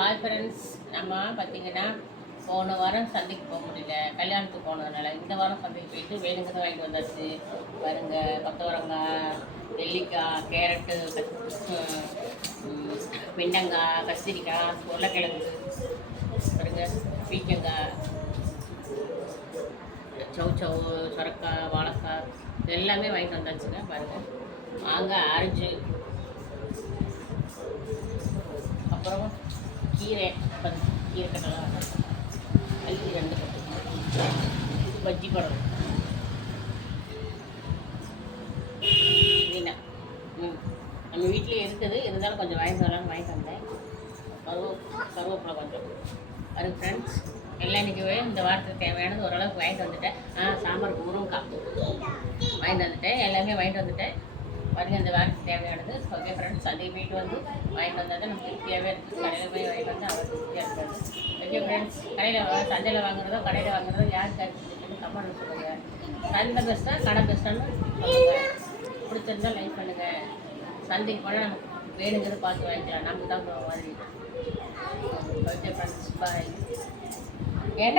Hi friends, நம்ம பார்த்தீங்கன்னா போன வாரம் சந்தைக்கு போக முடியல, கல்யாணத்துக்கு போனதுனால இந்த வாரம் சந்தைக்கு போயிட்டு வேணுங்கிறத வாங்கிட்டு வந்தாச்சு. பாருங்க, கொத்தவரங்காய், நெல்லிக்காய், கேரட்டு, வெண்டங்காய், கத்திரிக்காய், உருளைக்கிழங்கு, பாருங்க, பீக்கங்காய், சவு சுரக்காய், வாழைக்காய், இது எல்லாமே வாங்கிட்டு வந்தாச்சுங்க. பாருங்கள், மாங்காய் ஆரஞ்சு, அப்புறம் கீரை கீரை கட்டலாம், அள்ளி 2 கட்டு, பஜ்ஜி படம் மீனா நம்ம வீட்டிலே இருக்குது, இருந்தாலும் கொஞ்சம் வாங்கிட்டு வரலாம்னு வாங்கிட்டு வந்தேன். கருவேப்பிலை கொஞ்சம். அது ஃப்ரெண்ட்ஸ், எல்லாம் இன்றைக்கி இந்த வாரத்துக்கு தேவையானது ஓரளவுக்கு வாங்கிட்டு வந்துட்டேன். சாம்பாருக்கு முருங்கைக்காய் வாங்கிட்டு வந்துட்டேன், எல்லாமே வாங்கிட்டு வந்துட்டேன். பாருங்க, இந்த வாரத்துக்கு தேவையானது. ஓகே ஃப்ரெண்ட்ஸ், சந்தைக்கு போயிட்டு வந்து வாங்கிட்டு வந்தால் தான் நமக்கு திருப்தியாகவே இருக்குது. கடையில் போய் வாங்கிட்டு வந்து அவர் திருப்தியாக இருக்காது. ஓகே ஃப்ரெண்ட்ஸ், சந்தையில் வாங்குறதோ கடையில் வாங்குறதோ யார் கருத்து கமெண்ட் சொல்லுங்கள். சந்தை பெஸ்ட்டாக கடை பெஸ்ட்டான்னு சொல்லுங்கள். பிடிச்சிருந்தால் லைக் பண்ணுங்கள். சந்தைக்கு போனால் நமக்கு வேணுங்கிறது பார்த்து வாங்கிக்கலாம், நமக்கு தான் மாதிரி. ஓகே ஃப்ரெண்ட்ஸ், பாய். என்ன